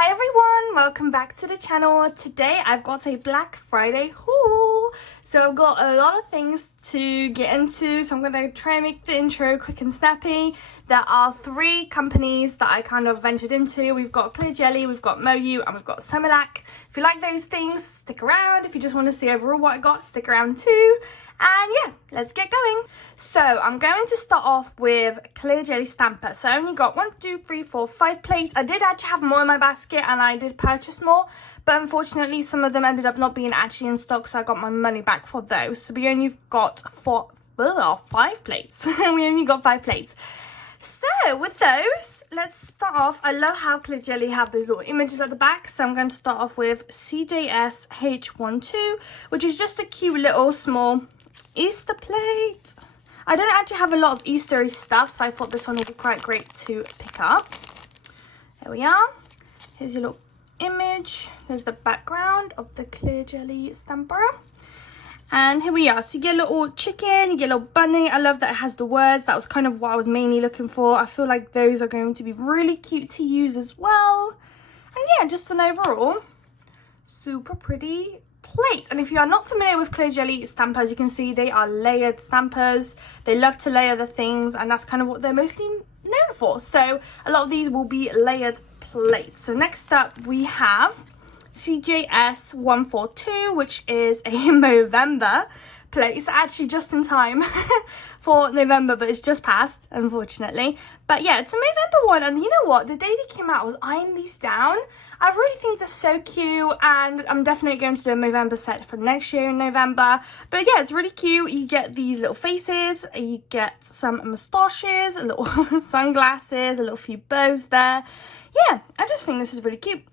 Hi everyone, welcome back to the channel. Today I've got a Black Friday haul. So I've got a lot of things to get into, so I'm going to try and make the intro quick and snappy. There are three companies that I kind of ventured into. We've got Clear Jelly, we've got Moyou, and we've got Semilac. If you like those things, stick around. If you just want to see overall what I got, stick around too. And yeah, let's get going. So I'm going to start off with Clear Jelly Stamper. So I only got 5 plates. I did actually have more in my basket and I did purchase more, but unfortunately some of them ended up not being actually in stock, so I got my money back for those. So we only got 5 plates. We only got 5 plates. So with those, let's start off. I love how Clear Jelly have those little images at the back. So I'm going to start off with CJS H12, which is just a cute little small Easter plate. I don't actually have a lot of Eastery stuff, so I thought this one would be quite great to pick up. There we are. Here's your little image. There's the background of the Clear Jelly Stamper. And here we are. So you get a little chicken, you get a little bunny. I love that it has the words. That was kind of what I was mainly looking for. I feel like those are going to be really cute to use as well. And yeah, just an overall super pretty plate. And if you are not familiar with Clear Jelly stampers, you can see they are layered stampers. They love to layer the things, and that's kind of what they're mostly known for. So a lot of these will be layered plates. So next up we have CJS 142, which is a Movember plate. It's actually just in time for November, but it's just passed, unfortunately. But yeah, it's a Movember one, and you know what? The day they came out, I was eyeing these down. I really think they're so cute, and I'm definitely going to do a Movember set for next year in November. But yeah, it's really cute. You get these little faces, you get some moustaches, a little sunglasses, a little few bows there. Yeah, I just think this is really cute.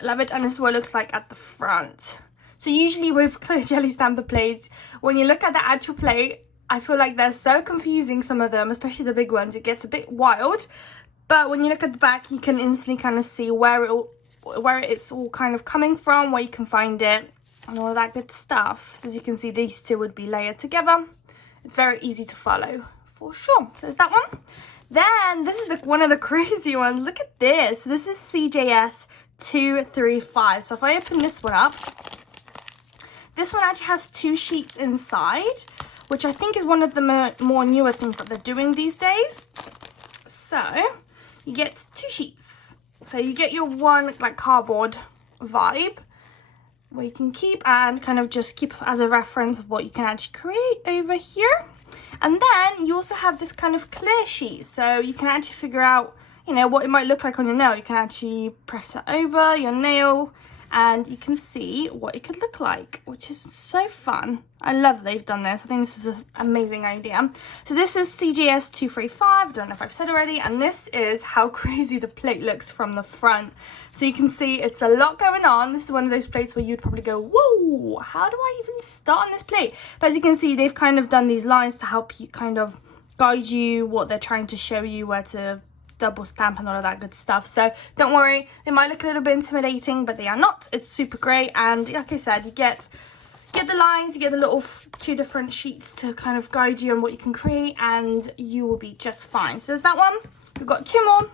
Love it. And this is what it looks like at the front. So usually with Clear Jelly stamper plates, when you look at the actual plate, I feel like they're so confusing, some of them, especially the big ones. It gets a bit wild. But when you look at the back, you can instantly kind of see where it's all kind of coming from, where you can find it, and all of that good stuff. So as you can see, these two would be layered together. It's very easy to follow, for sure. So there's that one. Then this is one of the crazy ones. Look at this. This is CJS 235. So if I open this one up, this one actually has 2 sheets inside, which I think is one of the more newer things that they're doing these days. So you get 2 sheets. So you get your one like cardboard vibe where you can keep and kind of just keep as a reference of what you can actually create over here. And then you also have this kind of clear sheet, so you can actually figure out, you know, what it might look like on your nail. You can actually press it over your nail and you can see what it could look like, which is so fun. I love they've done this. I think this is an amazing idea. So this is CJS 235. I don't know if I've said already. And this is how crazy the plate looks from the front. So you can see it's a lot going on. This is one of those plates where you'd probably go, whoa, how do I even start on this plate? But as you can see, they've kind of done these lines to help you kind of guide you what they're trying to show you, where to double stamp and all of that good stuff. So don't worry, they might look a little bit intimidating, but they are not. It's super great. And like I said, you get the lines, you get the little 2 different sheets to kind of guide you on what you can create, and you will be just fine. So there's that one. We've got 2 more.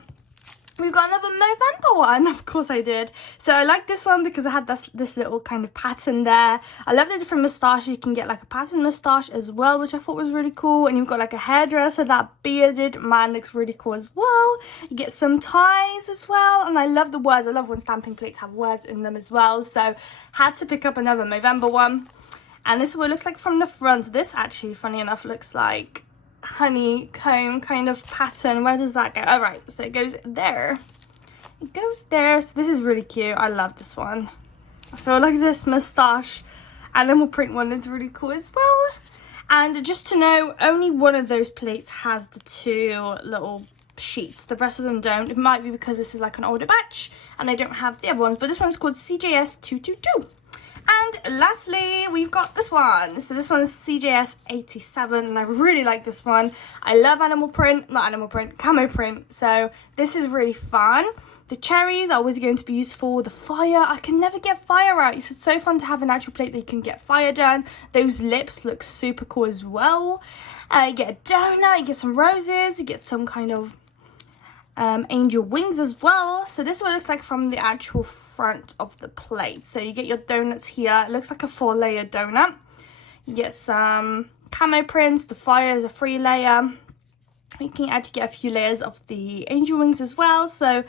We've got another Movember one. Of course I did. So I like this one because I had this little kind of pattern there. I love the different moustaches. You can get like a pattern moustache as well, which I thought was really cool. And you've got like a hairdresser. That bearded man looks really cool as well. You get some ties as well. And I love the words. I love when stamping plates have words in them as well. So had to pick up another Movember one. And this is what it looks like from the front. This actually, funny enough, looks like honeycomb kind of pattern. Where does that go? All right, so it goes there. It goes there. So this is really cute. I love this one. I feel like this moustache animal print one is really cool as well. And just to know, only one of those plates has the 2 little sheets. The rest of them don't. It might be because this is like an older batch and they don't have the other ones, but this one's called CJS 222. And lastly, we've got this one. So this one is CJS 87, and I really like this one. I love camo print. So this is really fun. The cherries are always going to be useful. The fire, I can never get fire out. It's so fun to have an actual plate that you can get fire done. Those lips look super cool as well. You get a donut, you get some roses, you get some kind of angel wings as well. So this is what it looks like from the actual front of the plate. So you get your donuts here. It looks like a 4-layer donut. You get some camo prints. The fire is a 3-layer. You can actually get a few layers of the angel wings as well. So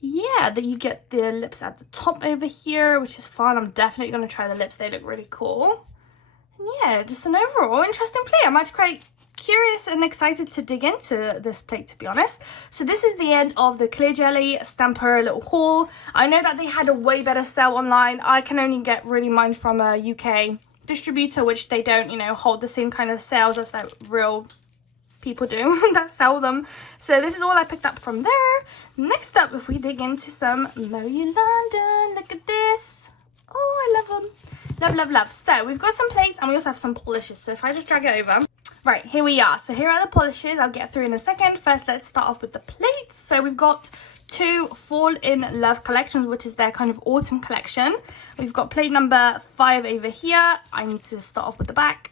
yeah, that you get the lips at the top over here, which is fun. I'm definitely going to try the lips. They look really cool. And yeah, just an overall interesting plate. I'm actually quite curious and excited to dig into this plate, to be honest. So this is the end of the Clear Jelly Stamper little haul. I know that they had a way better sale online. I can only get really mine from a UK distributor, which they don't, you know, hold the same kind of sales as that real people do that sell them. So this is all I picked up from there. Next up, if we dig into some Moyou London, look at this. Oh, I love them. Love, love, love. So we've got some plates and we also have some polishes. So if I just drag it over. Right, here we are. So here are the polishes. I'll get through in a second. First, let's start off with the plates. So we've got 2 Fall in Love collections, which is their kind of autumn collection. We've got plate number 5 over here. I need to start off with the back.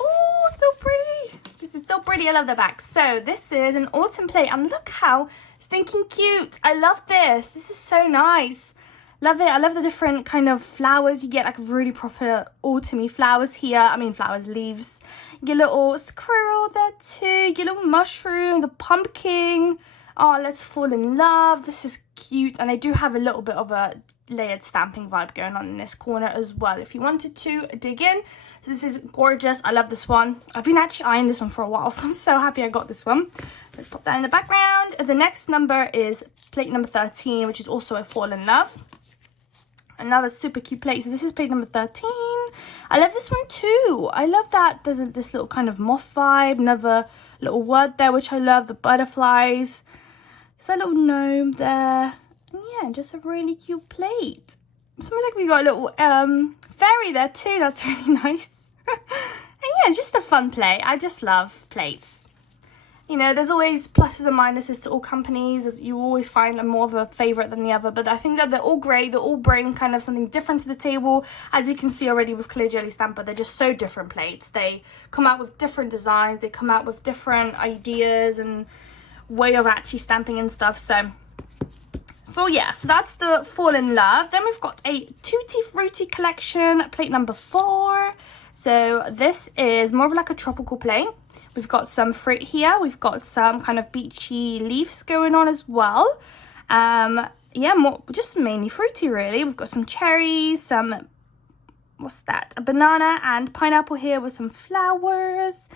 Oh, so pretty. This is so pretty. I love the back. So this is an autumn plate and look how stinking cute. I love this. This is so nice. Love it. I love the different kind of flowers. You get like really proper autumny flowers here. I mean flowers, leaves. Your little squirrel there too. Your little mushroom, the pumpkin. Oh, let's fall in love. This is cute. And I do have a little bit of a layered stamping vibe going on in this corner as well if you wanted to dig in. So this is gorgeous. I love this one. I've been actually eyeing this one for a while, so I'm so happy I got this one. Let's pop that in the background. The next number is plate number 13, which is also a Fall in Love. Another super cute plate. So this is plate number 13. I love this one too. I love that there's this little kind of moth vibe. Another little word there, which I love. The butterflies. There's that little gnome there. And yeah, just a really cute plate. It's almost like we got a little fairy there too. That's really nice. And yeah, just a fun plate. I just love plates. You know, there's always pluses and minuses to all companies. You always find more of a favourite than the other. But I think that they're all great. They all bring kind of something different to the table. As you can see already with Clear Jelly Stamper, they're just so different plates. They come out with different designs. They come out with different ideas and way of actually stamping and stuff. So yeah, so that's the Fall in Love. Then we've got a Tutti Frutti collection, plate number 4. So this is more of like a tropical plate. We've got some fruit here. We've got some kind of beachy leaves going on as well. Yeah, more just mainly fruity really. We've got some cherries, some, what's that? A banana and pineapple here with some flowers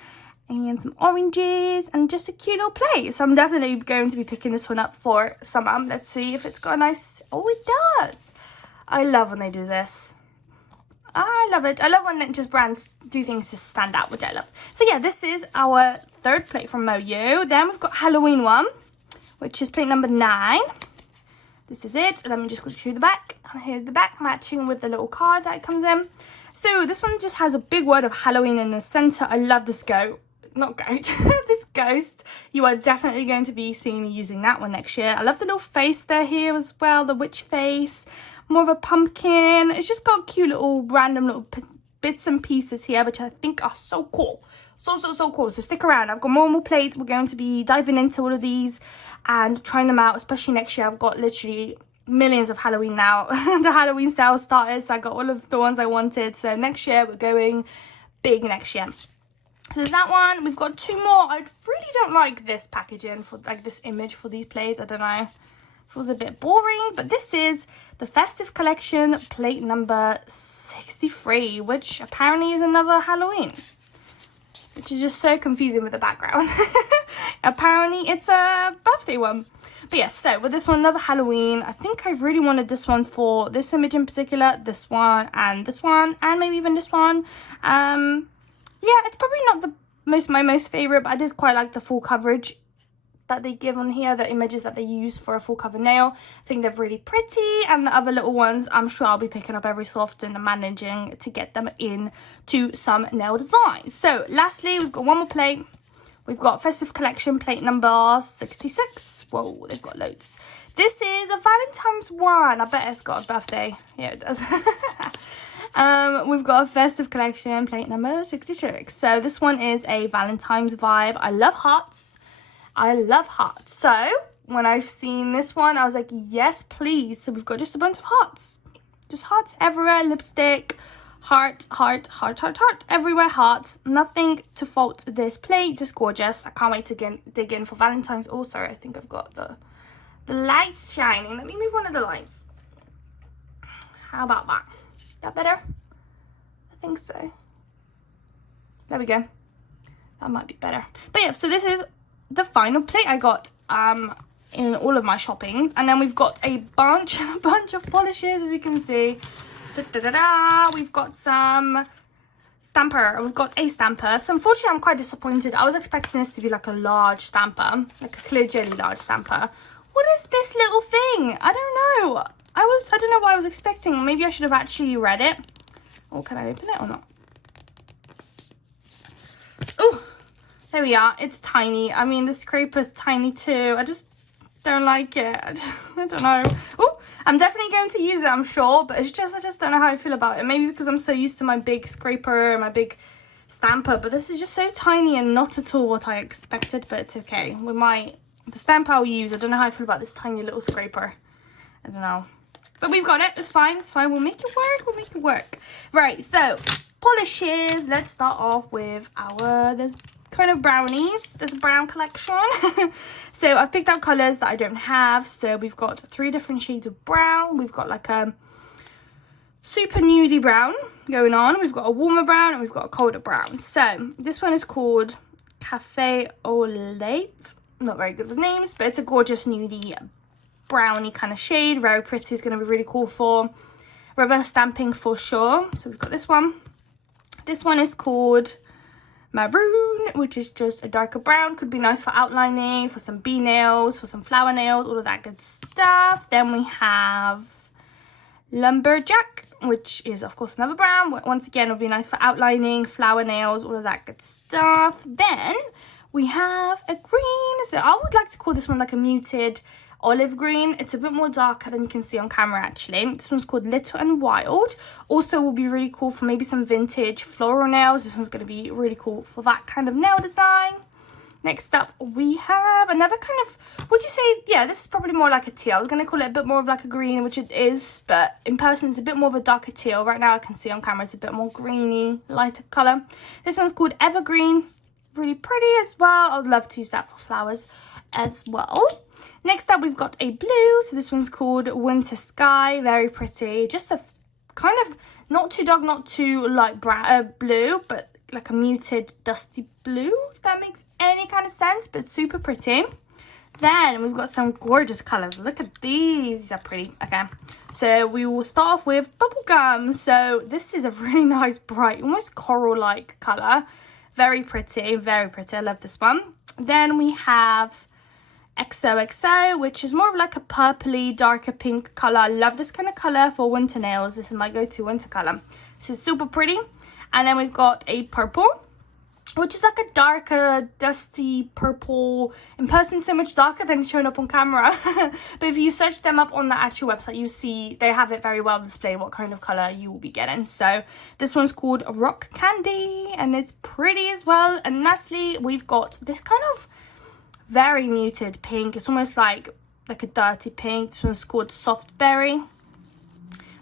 and some oranges and just a cute little plate. So I'm definitely going to be picking this one up for summer. Let's see if it's got a nice, oh it does. I love when they do this. I love it. I love when just brands do things to stand out, which I love. So yeah, this is our 3rd plate from Moyou. Then we've got Halloween one, which is plate number 9. This is it. Let me just go through the back. Here's the back matching with the little card that comes in. So this one just has a big word of Halloween in the center. I love this this ghost. You are definitely going to be seeing me using that one next year. I love the little face there here as well, the witch face. More of a pumpkin. It's just got cute little random little bits and pieces here, which I think are so cool. So cool. So stick around. I've got more plates. We're going to be diving into all of these and trying them out, especially next year. I've got literally millions of Halloween now. The Halloween sale started, so I got all of the ones I wanted. So next year we're going big next year. So there's that one. We've got 2 more. I really don't like this packaging for like this image for these plates. I don't know. Feels a bit boring, but this is the Festive Collection plate number 63, which apparently is another Halloween, which is just so confusing with the background. Apparently it's a birthday one. But yes, so with this one, another Halloween. I think I really wanted this one for this image in particular, this one, and maybe even this one. Yeah, it's probably not my most favorite, but I did quite like the full coverage that they give on here, the images that they use for a full cover nail. I think they're really pretty, and the other little ones I'm sure I'll be picking up every so often and managing to get them into some nail designs. So lastly, we've got one more plate. We've got Festive Collection plate number 66. Whoa, they've got loads. This is a Valentine's one. I bet it's got a birthday. Yeah, it does. We've got a Festive Collection plate number 66. So this one is a Valentine's vibe. I love hearts. I love hearts. So when I've seen this one, I was like, yes, please. So we've got just a bunch of hearts. Just hearts everywhere, lipstick, heart, heart, heart, heart, heart, everywhere hearts. Nothing to fault this plate, just gorgeous. I can't wait to dig in for Valentine's. Oh, sorry, I think I've got the lights shining. Let me move one of the lights. How about that? That better? I think so. There we go. That might be better. But yeah, so this is the final plate I got in all of my shoppings. And then we've got a bunch of polishes, as you can see. We've got some stamper. We've got a stamper. So unfortunately, I'm quite disappointed. I was expecting this to be like a large stamper, like a clear jelly large stamper. What is this little thing? I don't know. I don't know what I was expecting. Maybe I should have actually read it. Oh, can I open it or not? Oh, there we are. It's tiny. I mean, the scraper's tiny too. I just don't like it. I don't know. Oh, I'm definitely going to use it, I'm sure, but it's just, I just don't know how I feel about it. Maybe because I'm so used to my big scraper, my big stamper, but this is just so tiny and not at all what I expected, but it's okay. With the stamper I'll use, I don't know how I feel about this tiny little scraper. I don't know. But we've got it. It's fine. It's fine. We'll make it work. We'll make it work. Right, so polishes. Let's start off with there's kind of brownies. There's a brown collection. So I've picked out colours that I don't have. So we've got 3 different shades of brown. We've got like a super nudie brown going on. We've got a warmer brown and we've got a colder brown. So this one is called Cafe au Lait. Not very good with names, but it's a gorgeous nudie brownie kind of shade. Very pretty. It's going to be really cool for reverse stamping for sure. So we've got this one. This one is called Maroon, which is just a darker brown. Could be nice for outlining, for some bee nails, for some flower nails, all of that good stuff. Then we have Lumberjack, which is of course another brown. Once again, it'll be nice for outlining, flower nails, all of that good stuff. Then we have a green. So I would like to call this one like a muted olive green. It's a bit more darker than you can see on camera actually. This one's called Little and Wild. Also will be really cool for maybe some vintage floral nails. This one's going to be really cool for that kind of nail design. Next up we have another kind of, would you say, yeah, this is probably more like a teal. I was going to call it a bit more of like a green, which it is, but in person it's a bit more of a darker teal. Right now I can see on camera it's a bit more greeny, lighter colour. This one's called Evergreen. Really pretty as well. I would love to use that for flowers as well. Next up we've got a blue. So this one's called Winter Sky. Very pretty. Just a kind of not too dark, not too light brown, blue, but like a muted dusty blue, if that makes any kind of sense, but super pretty. Then we've got some gorgeous colours. Look at these. These are pretty. Okay, so we will start off with Bubblegum. So this is a really nice bright, almost coral like colour. Very pretty, very pretty. I love this one. Then we have XOXO, which is more of like a purpley, darker pink colour. I love this kind of colour for winter nails. This is my go-to winter colour. So it's super pretty. And then we've got a purple, which is like a darker, dusty purple. In person, so much darker than showing up on camera. But if you search them up on the actual website, you see they have it very well displayed what kind of colour you will be getting. So this one's called Rock Candy, and it's pretty as well. And lastly, we've got this kind of very muted pink. It's almost like a dirty pink. This one's called Soft Berry.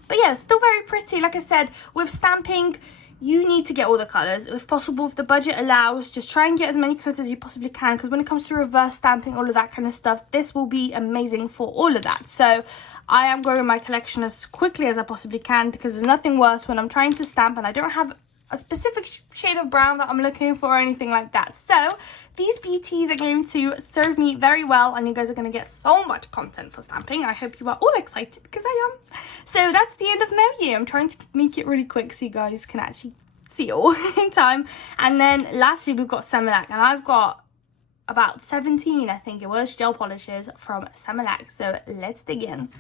But yeah, still very pretty. Like I said, with stamping, you need to get all the colours. If possible, if the budget allows, just try and get as many colours as you possibly can, because when it comes to reverse stamping, all of that kind of stuff, this will be amazing for all of that. So I am growing my collection as quickly as I possibly can, because there's nothing worse when I'm trying to stamp and I don't have a specific shade of brown that I'm looking for or anything like that. So these beauties are going to serve me very well, and you guys are going to get so much content for stamping. I hope you are all excited, because I am. So that's the end of Moyou. I'm trying to make it really quick so you guys can actually see it all in time. And then lastly we've got Semilac, and I've got about 17, I think it was, gel polishes from Semilac. So let's dig in.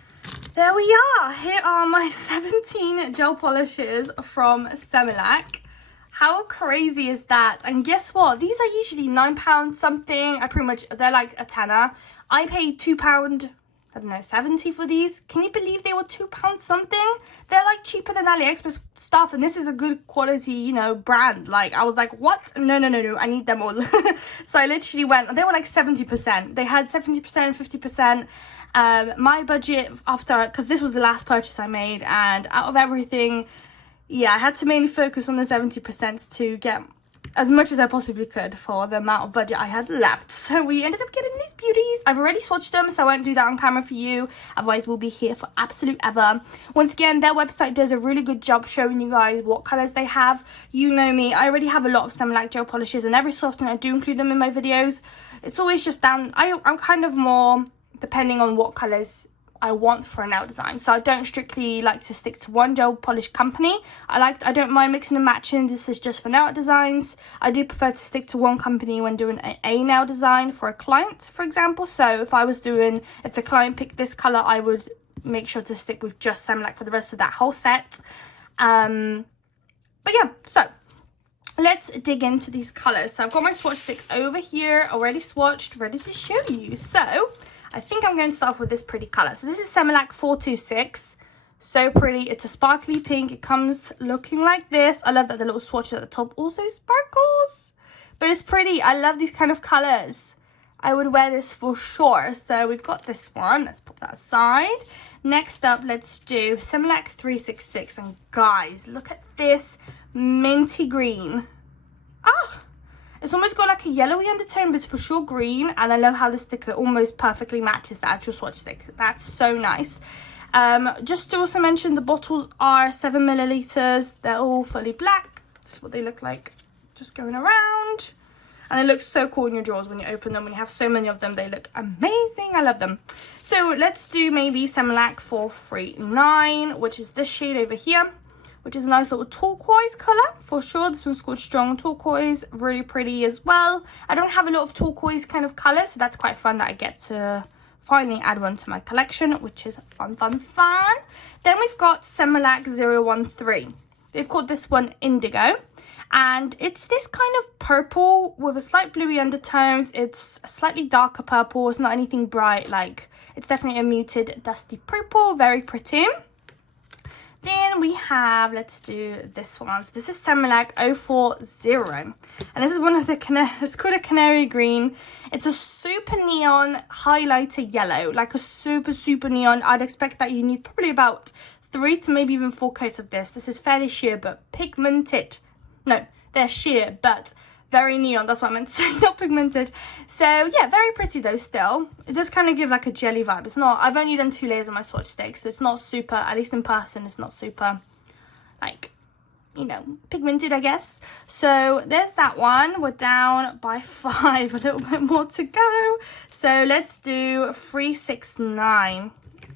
There we are. Here are my 17 gel polishes from Semilac. How crazy is that? And guess what? These are usually £9 something. They're like a tenner. I paid £2 I don't know, 70 for these. Can you believe they were £2 something? They're like cheaper than AliExpress stuff, and this is a good quality, you know, brand. Like, I was like, what? No, I need them all. So I literally went, they were like 70%. They had 70%, 50%. My budget after, because this was the last purchase I made, and out of everything, yeah, I had to mainly focus on the 70% to get as much as I possibly could for the amount of budget I had left. So we ended up getting these beauties. I've already swatched them, so I won't do that on camera for you, otherwise we'll be here for absolute ever. Once again, their website does a really good job showing you guys what colors they have. You know me, I already have a lot of Semilac gel polishes, and every so often I do include them in my videos. It's always just down, I'm kind of more depending on what colors I want for a nail design. So I don't strictly like to stick to one gel polish company. I don't mind mixing and matching. This is just for nail art designs. I do prefer to stick to one company when doing a nail design for a client, for example. So if the client picked this color, I would make sure to stick with just Semilac for the rest of that whole set. But yeah, so let's dig into these colors. So I've got my swatch sticks over here, already swatched, ready to show you. So I think I'm going to start off with this pretty color. So this is Semilac 426. So pretty. It's a sparkly pink. It comes looking like this. I love that the little swatches at the top also sparkles. But it's pretty. I love these kind of colors. I would wear this for sure. So we've got this one. Let's put that aside. Next up, let's do Semilac 366. And guys, look at this minty green. Ah! It's almost got like a yellowy undertone, but it's for sure green. And I love how the sticker almost perfectly matches the actual swatch stick. That's so nice. Just to also mention, the bottles are 7 milliliters. They're all fully black. That's what they look like just going around. And it looks so cool in your drawers when you open them. When you have so many of them, they look amazing. I love them. So let's do maybe Semilac 439, which is this shade over here, which is a nice little turquoise color for sure. This one's called Strong Turquoise, really pretty as well. I don't have a lot of turquoise kind of colors, so that's quite fun that I get to finally add one to my collection, which is fun. Then we've got Semilac 013. They've called this one Indigo, and it's this kind of purple with a slight bluey undertones. It's a slightly darker purple. It's not anything bright, like it's definitely a muted dusty purple, very pretty. Then we have, let's do this one. So this is Semilac 040. And this is one of the, it's called a canary green. It's a super neon highlighter yellow, like a super neon. I'd expect that you need probably about 3 to maybe even 4 coats of this. This is fairly sheer, but pigmented. No, they're sheer, but very neon. That's what I meant to say, not pigmented. So yeah, very pretty though still. It does kind of give like a jelly vibe. It's not, I've only done 2 layers on my swatch stick, so it's not super, at least in person, it's not super like, you know, pigmented, I guess. So there's that one. We're down by 5, a little bit more to go. So let's do 369.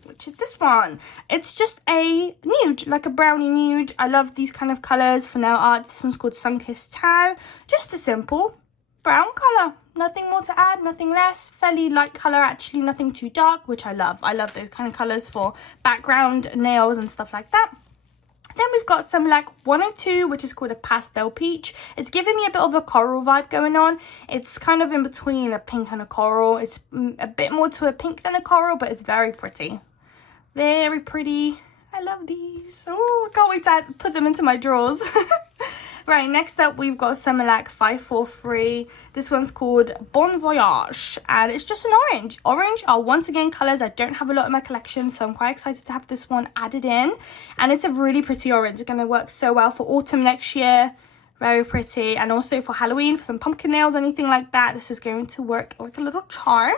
Which is this one. It's just a nude, like a brownie nude. I love these kind of colours for nail art. This one's called Sunkissed Tau. Just a simple brown colour. Nothing more to add, nothing less. Fairly light colour, actually, nothing too dark, which I love. I love those kind of colours for background nails and stuff like that. Then we've got Semilac 102, which is called a Pastel Peach. It's giving me a bit of a coral vibe going on. It's kind of in between a pink and a coral. It's a bit more to a pink than a coral, but it's very pretty. Very pretty. I love these. Oh, I can't wait to put them into my drawers. Right, next up we've got Semilac 543. This one's called Bon Voyage, and it's just an orange. Orange are once again colours I don't have a lot in my collection, so I'm quite excited to have this one added in. And it's a really pretty orange. It's going to work so well for autumn next year. Very pretty. And also for Halloween, for some pumpkin nails or anything like that, this is going to work like a little charm.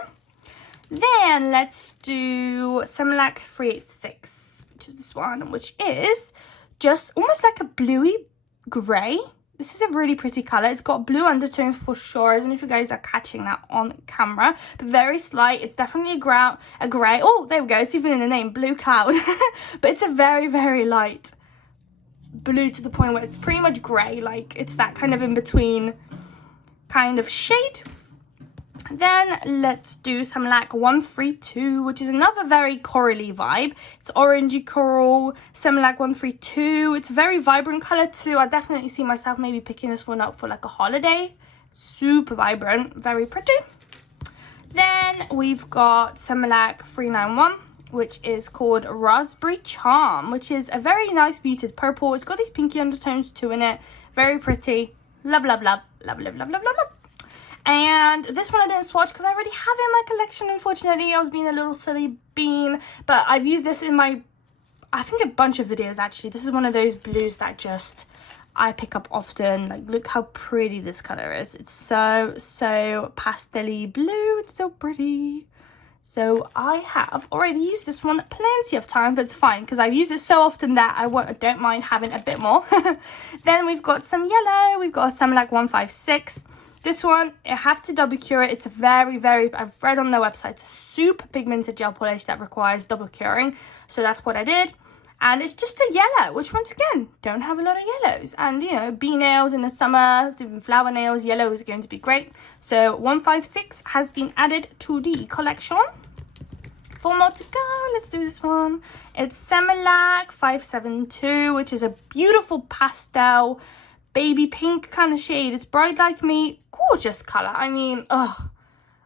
Then let's do Semilac 386, which is this one, which is just almost like a bluey grey. This is a really pretty colour. It's got blue undertones for sure. I don't know if you guys are catching that on camera, but very slight. It's definitely a grey. Oh, there we go. It's even in the name, Blue Cloud. But it's a very light blue to the point where it's pretty much grey. Like, it's that kind of in between kind of shade. Then let's do Semilac 132, which is another very corally vibe. It's orangey coral. Semilac 132. It's a very vibrant colour too. I definitely see myself maybe picking this one up for like a holiday. Super vibrant, very pretty. Then we've got Semilac 391, which is called Raspberry Charm, which is a very nice muted purple. It's got these pinky undertones too in it. Very pretty. Love, love, love, love, love, love, love, love, love. And this one I didn't swatch because I already have it in my collection, unfortunately. I was being a little silly bean, but I've used this in my, I think, a bunch of videos actually. This is one of those blues that just I pick up often. Like, look how pretty this color is. It's so pastel-y blue. It's so pretty. So I have already used this one plenty of times, but it's fine because I've used it so often that I don't mind having a bit more. Then we've got some yellow. We've got a Semilac 156. This one, I have to double cure it. It's a very, I've read on their website, it's a super pigmented gel polish that requires double curing. So that's what I did. And it's just a yellow, which once again, don't have a lot of yellows. And, you know, bee nails in the summer, even flower nails, yellow is going to be great. So 156 has been added to the collection. 4 more to go. Let's do this one. It's Semilac 572, which is a beautiful pastel baby pink kind of shade. It's bright like me. Gorgeous color. I mean, oh,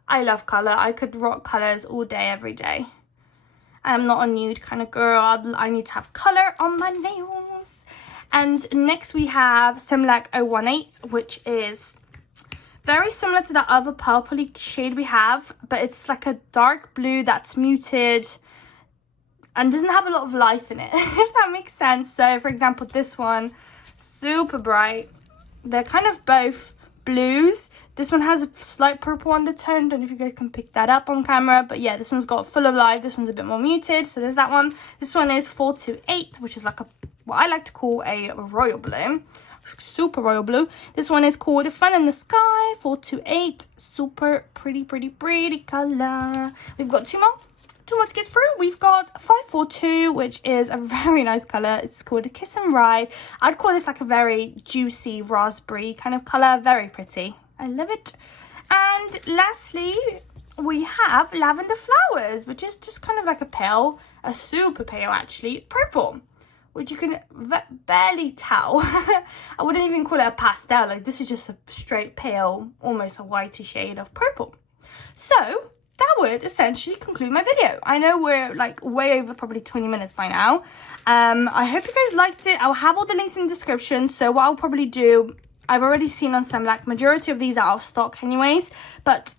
I love color. I could rock colors all day, every day. I'm not a nude kind of girl. I need to have color on my nails. And next we have Semilac 018, which is very similar to the other purpley shade we have, but it's like a dark blue that's muted and doesn't have a lot of life in it, if that makes sense. So for example, this one, super bright. They're kind of both blues. This one has a slight purple undertone. Don't know if you guys can pick that up on camera, but yeah, this one's got full of life. This one's a bit more muted, so there's that one. This one is 428, which is like a, what I like to call a royal blue, super royal blue. This one is called Fun in the Sky 428. Super pretty color. We've got two more to get through. We've got 542, which is a very nice color. It's called Kiss and Ride. I'd call this like a very juicy raspberry kind of color. Very pretty. I love it. And lastly, we have Lavender Flowers, which is just kind of like a pale, a super pale actually, purple, which you can barely tell. I wouldn't even call it a pastel. Like, this is just a straight pale, almost a whitey shade of purple. So that would essentially conclude my video. I know we're like way over probably 20 minutes by now. I hope you guys liked it. I'll have all the links in the description. So what I'll probably do, I've already seen on Semilac, majority of these are out of stock anyways, but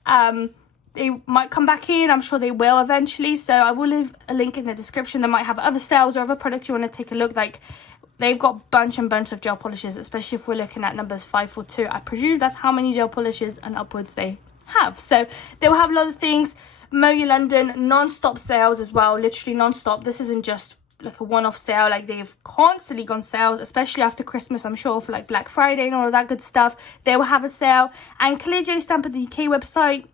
they might come back in. I'm sure they will eventually. So I will leave a link in the description. They might have other sales or other products you want to take a look. Like, they've got bunch and bunch of gel polishes, especially if we're looking at numbers 542. I presume that's how many gel polishes and upwards they have. So they will have a lot of things. Moyou London non-stop sales as well, literally non-stop. This isn't just like a one-off sale. Like, they've constantly gone sales, especially after Christmas, I'm sure, for like Black Friday and all of that good stuff. They will have a sale. And Clear Jelly Stamp at the UK website,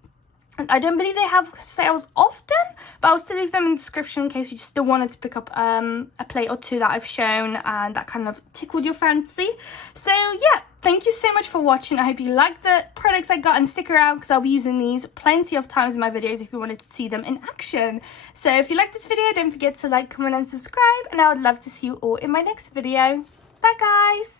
I don't believe they have sales often, but I'll still leave them in the description in case you just still wanted to pick up a plate or two that I've shown and that kind of tickled your fancy. So yeah, thank you so much for watching. I hope you liked the products I got, and stick around because I'll be using these plenty of times in my videos if you wanted to see them in action. So if you like this video, don't forget to like, comment and subscribe, and I would love to see you all in my next video. Bye guys!